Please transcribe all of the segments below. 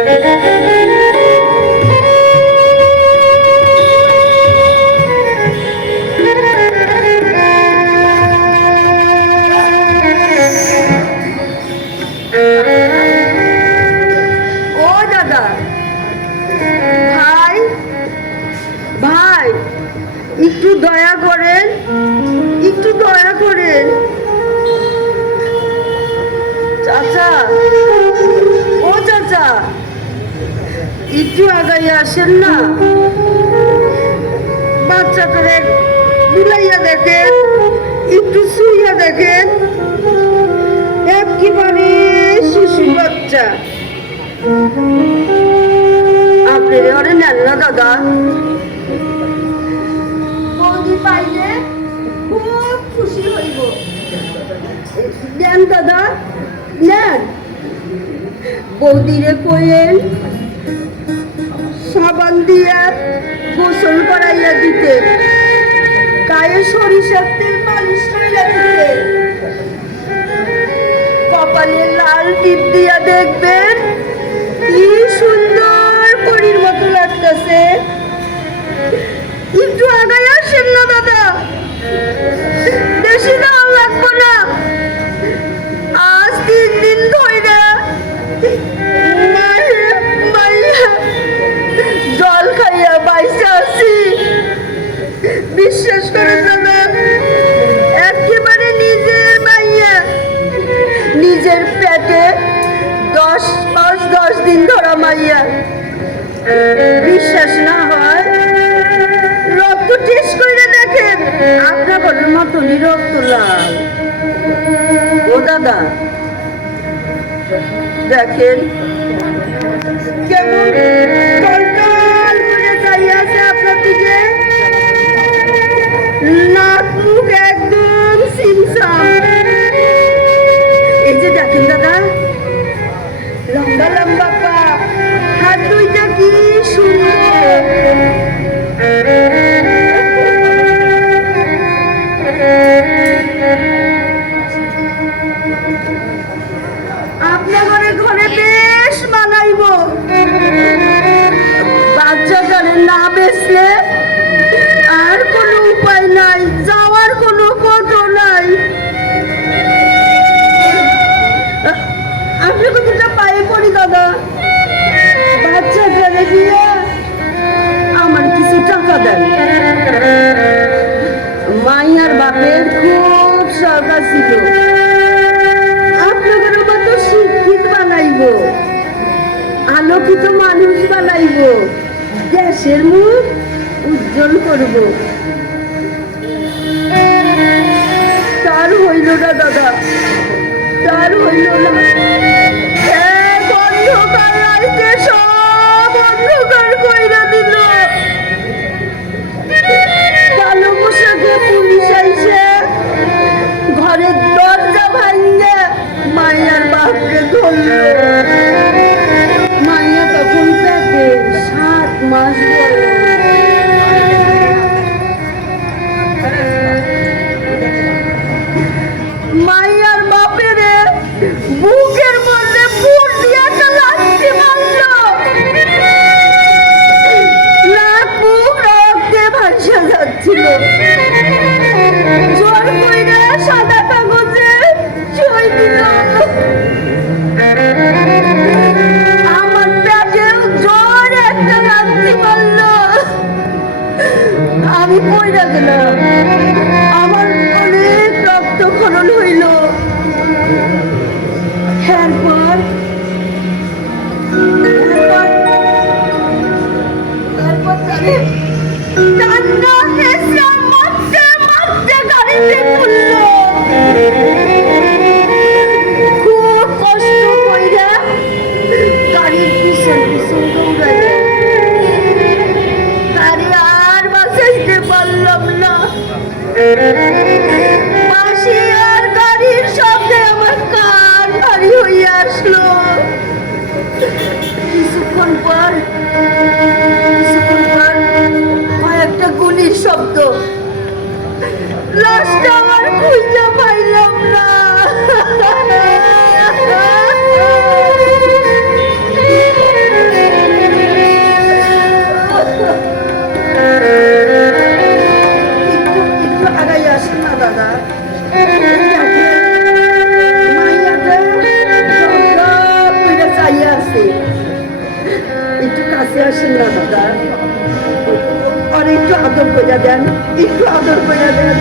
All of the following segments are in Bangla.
ও একটু আগাই আসেন না। বাচ্চাটারে বুলাইয়া দেখেন একটু শুইয়া দেখেন। একেবারে শিশু বাচ্চা। আপনি ওরে নেন না দাদা। বৌদি পাইলে খুব খুশি হইব। দেন দাদা নেন। বৌদিরে কইেন সাবান দিয়া গোসল করাইয়া দিতে। গায়ে সরিষার তেল মালিশ করিয়া দিতে। কপালে লাল টিপ দিয়া দেখবেন, কি সুন্দর পরীর মতো লাগতেছে। একটু আগায় আসেন না, দাদা। লাল ও দাদা দেখেন না আর কোনো উপায় নাই, যাওয়ার কোনো পথও নাই। আপনি কতটা পায়ে পড়ি, দাদা। বাপের খুব সরকার ছিল আপনাদের শিক্ষিত বানাইব, আলোকিত মানুষ বানাইব। দেশের মুখ উজ্জ্বল করব। তার হইল না দাদা তার হইল না। সিংহ আর একটু আদর করে দেন, একটু আদর করে দেন।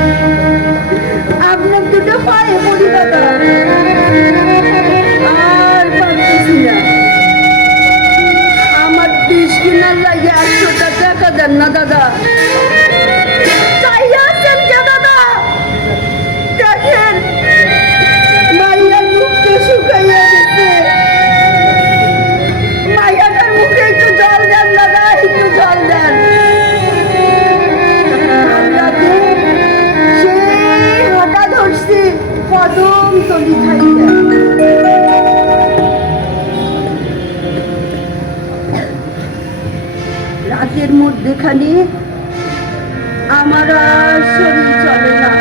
আপনার দুটো পায়ে পড়ি দাদা আমার বিষ কিনার লাগে একশোটা টাকা। দেন না, দাদা। রাতের মধ্যেখানে আমার শরীর চলে না।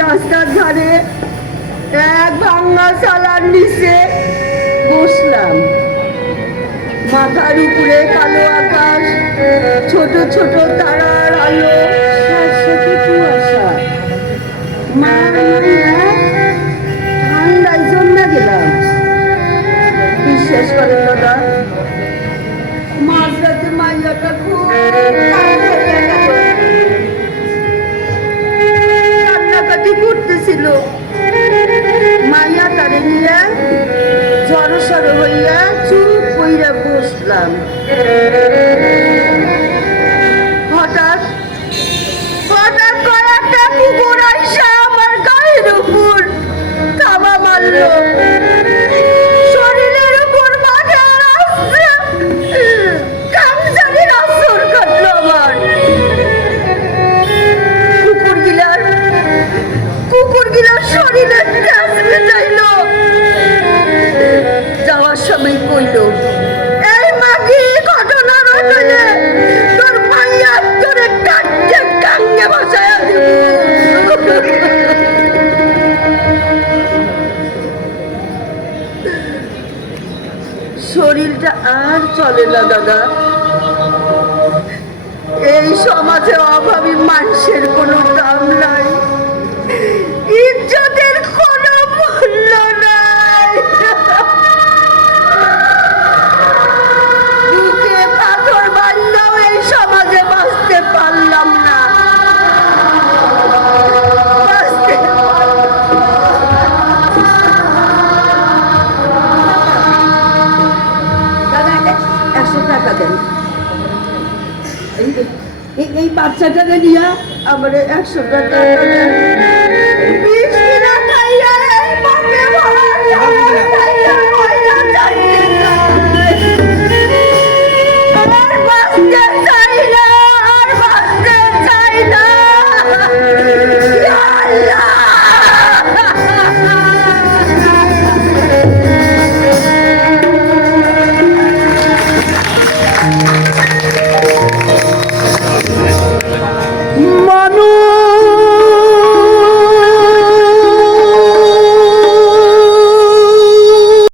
রাস্তার ধারে এক ভাঙ্গা চালার নিচে বসলাম। মাথার উপরে কালো আকাশ, ছোট ছোট তারার আলো সাথে কুয়াশা। Saya suka. না দাদা? এই সমাজে অভাবী মানুষের কোনো বাচ্চাটাকে নিয়ে আমার একশো টাকা